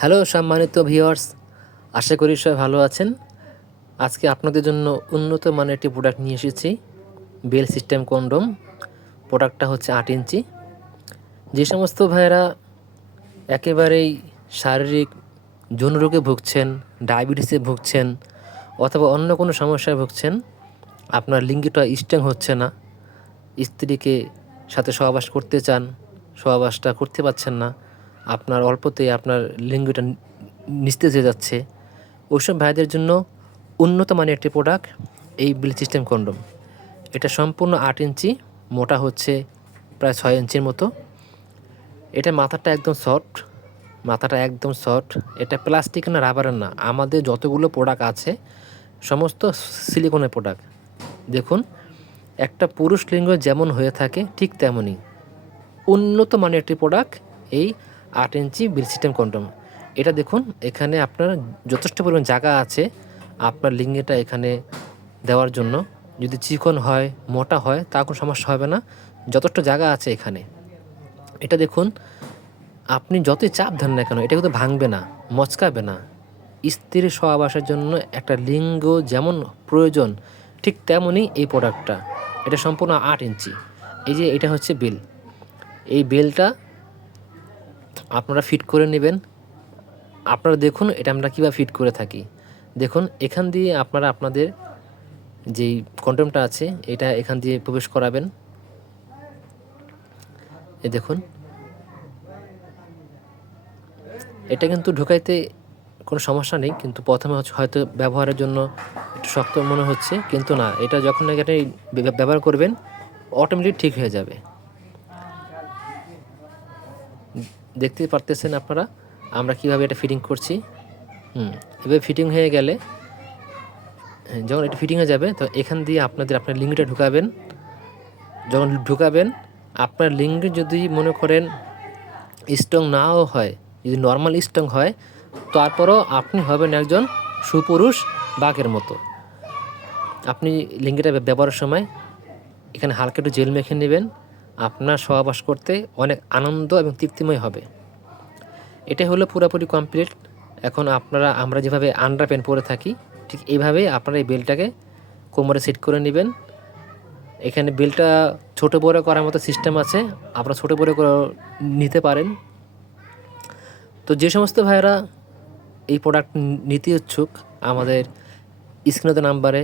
Hello, সম্মানিত viewers, আশা করি সবাই ভালো আছেন। আজকে আপনাদের জন্য উন্নত মানের একটি প্রোডাক্ট নিয়ে এসেছি বেল সিস্টেম কন্ডম প্রোডাক্টটা হচ্ছে আট ইঞ্চি। যে সমস্ত ভাইয়েরা একেবারেই শারীরিক যৌন রোগে ভুগছেন, ডায়াবেটিসে ভুগছেন, অথবা অন্য কোনো সমস্যায় ভুগছেন, আপনার লিঙ্গিটা স্ট্রং হচ্ছে না, স্ত্রীকে সাথে সহবাস করতে চান, সহবাসটা করতে পারছেন না আপনার অল্পতে আপনার লিঙ্গটা নিস্তেজ হয়ে যাচ্ছে। ওইসব ভাইদের জন্য উন্নত মানের একটি প্রোডাক্ট এই বিল সিস্টেম কন্ডম এটা সম্পূর্ণ আট ইঞ্চি, মোটা হচ্ছে প্রায় ছয় ইঞ্চির মতো। এটা মাথাটা একদম সফট মাথাটা একদম সফট এটা প্লাস্টিক না রাবারের না। আমাদের যতগুলো প্রোডাক্ট আছে, সমস্ত সিলিকনের প্রোডাক্ট দেখুন, একটা পুরুষ লিঙ্গ যেমন হয়ে থাকে, ঠিক তেমনই। উন্নত মানের একটি প্রোডাক্ট এই আট ইঞ্চি বিল সিস্টেম কন্ডম। এটা দেখুন, এখানে আপনার যথেষ্ট পরিমাণ জায়গা আছে। আপনার লিঙ্গেটা এখানে দেওয়ার জন্য। যদি চিকন হয়, মোটা হয়, তা কোনো সমস্যা হবে না। যথেষ্ট জায়গা আছে এখানে। এটা দেখুন, আপনি যতই চাপ দেন না কেন, এটা কিন্তু ভাঙবে না, মচকাবে না। স্ত্রীর সহবাসের জন্য একটা লিঙ্গ যেমন প্রয়োজন, ঠিক তেমনই এই প্রোডাক্টটা এটা সম্পূর্ণ আট ইঞ্চি। এই যে এটা হচ্ছে বিল। এই বেলটা আপনারা ফিট করে নেবেন। আপনারা দেখুন এটা আমরা কীভাবে ফিট করে থাকি। দেখুন, এখান দিয়ে আপনারা আপনাদের যেই কন্ডমটা আছে, এটা এখান দিয়ে প্রবেশ করাবেন। এ দেখুন। এটা কিন্তু ঢোকাইতে কোনো সমস্যা নেই, কিন্তু প্রথমে হয়তো ব্যবহারের জন্য একটু শক্ত মনে হচ্ছে, কিন্তু না। এটা যখন এখানে ব্যবহার করবেন অটোমেটিক ঠিক হয়ে যাবে। দেখতে পারতেছেন আপনারা? আমরা কীভাবে এটা ফিটিং করছি? হুম, এভাবে ফিটিং হয়ে গেলে, যখন এটা ফিটিং হয়ে যাবে, তো এখান দিয়ে আপনাদের আপনার লিঙ্কটা ঢুকাবেন। যখন ঢুকাবেন, আপনার লিঙ্গে যদি মনে করেন স্ট্রং নাও হয়, যদি নর্মাল স্ট্রং হয়, তারপরও আপনি হবেন একজন সুপুরুষ বাঘের মতো। আপনি লিঙ্গিটা ব্যবহারের সময় এখানে হালকা একটু জেল মেখে নেবেন। আপনার সহবাস করতে অনেক আনন্দ এবং তৃপ্তিময় হবে। এটা হলো পুরোপুরি কমপ্লিট এখন আপনারা, আমরা যেভাবে আন্ডার প্যান্ট পরে থাকি, ঠিক এইভাবে আপনারা এই বেলটাকে কোমরে সেট করে নেবেন। এখানে বেলটা ছোট বড় করার মতো সিস্টেম আছে, আপনারা ছোট বড় করে নিতে পারেন। তো যে সমস্ত ভাইয়েরা এই প্রোডাক্ট নিতে ইচ্ছুক, আমাদের স্ক্রিনত নাম্বারে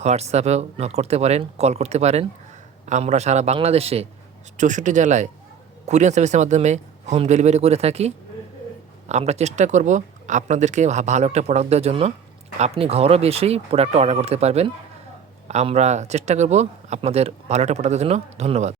হোয়াটসঅ্যাপেও নক করতে পারেন কল করতে পারেন। আমরা সারা বাংলাদেশে চৌষট্টি জেলায় কুরিয়ান সার্ভিসের মাধ্যমে হোম ডেলিভারি করে থাকি। আমরা চেষ্টা করব আপনাদেরকে ভালো একটা প্রোডাক্ট দেওয়ার জন্য। আপনি ঘরও বেশি প্রোডাক্টটা অর্ডার করতে পারবেন। আমরা চেষ্টা করব আপনাদের ভালো একটা প্রোডাক্টের জন্য। ধন্যবাদ।